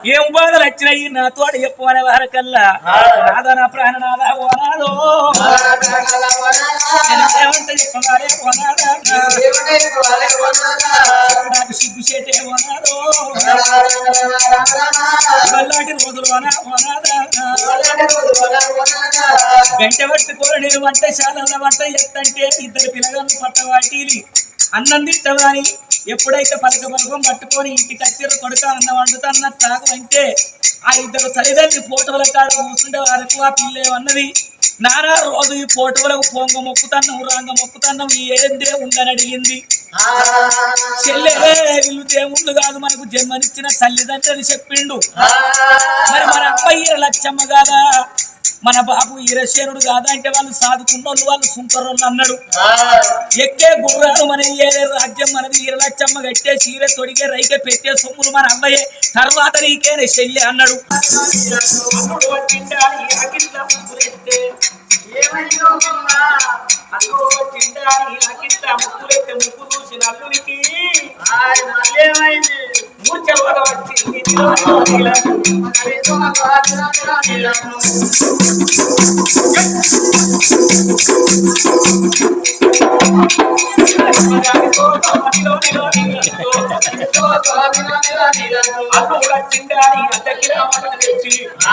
ఏం బాధలు వచ్చినాయి? నా తోట చెప్పు అనే వారకల్లా. నాదా నా ప్రాణనాథ ఓనాలో నేను నాకు సిగ్గు చేటే ఓనాలో బల్లాటి రోజులు వెంట పట్టుకోని నేను వంట శాలలో వంట ఎత్తంటే ఇద్దరు పిల్లగాళ్ళు పట్టవాటీలి. అన్నం తింటామని ఎప్పుడైతే పలక పలకం పట్టుకొని ఇంటి వచ్చారు కొడుక అన్న వండుతన్న తాగు అంటే ఆ ఇద్దరు తల్లిదండ్రి ఫోటోల కాడ కూర్చుంటే వరకు ఆ పిల్ల అన్నది. నారా రోజు ఈ ఫోటోలకు పొంగ మొక్కుతన్నం రాంగ మొక్కుతన్నం ఏందే ఉందని అడిగింది. చెల్లె వీళ్ళు దేవుళ్ళు కాదు మనకు జన్మనిచ్చిన తల్లిదండ్రి అని చెప్పిండు. మరి మన అబ్బాయి లచ్చమ్మ కాదా మన బాబు ఈరశేనుడు కాదా అంటే వాళ్ళు సాదుకున్నోళ్ళు వాళ్ళు సుంకరోళ్ళు అన్నాడు. ఎక్కే గుర్రాలు మన ఏరే రాజ్యం మనది ఈరలచ్చమ్మ కట్టే చీర తొడిగే రైకే పెట్టే సొమ్ములు మన అమ్మయ్యే తర్వాత నీకేనే చెల్లి అన్నాడు. అప్పుడు వచ్చిండాలి అఖిల ముగ్గురెత్తే. అప్పుడు వచ్చిండాలి అఖిల ముగ్గురెత్తే ముగ్గు చూసి నల్లునికి మూర్చవక వచ్చింది అప్పుడు వచ్చిండాలి అద్దెకి రామని తెచ్చి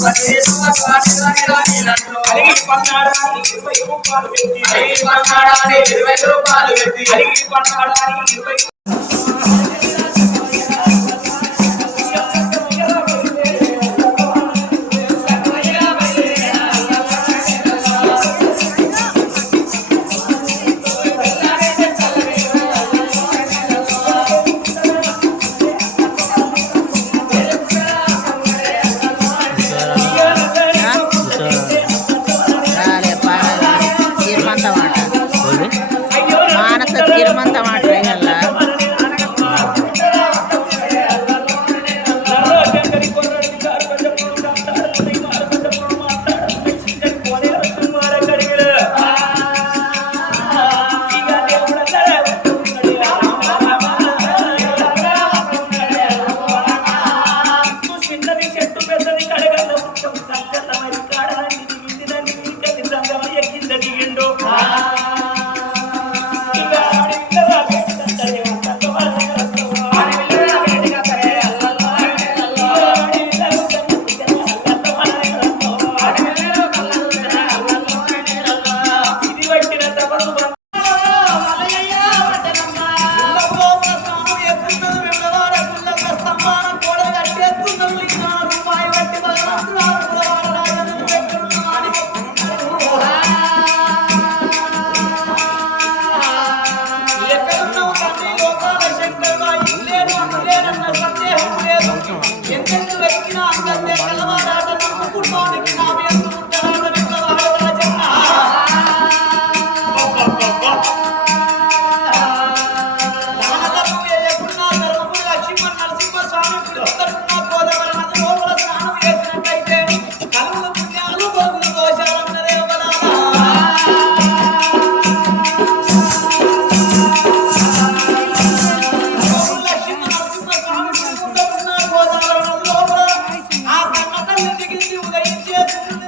వచ్చిండాలి అడిగి ఇరవై రూపాయలు పెట్టి. అడిగి పన్నాడాని ఇరవై రూపాయలు పెట్టి అడిగి ఇరవై மானச திருமந்தமான yang. Yes.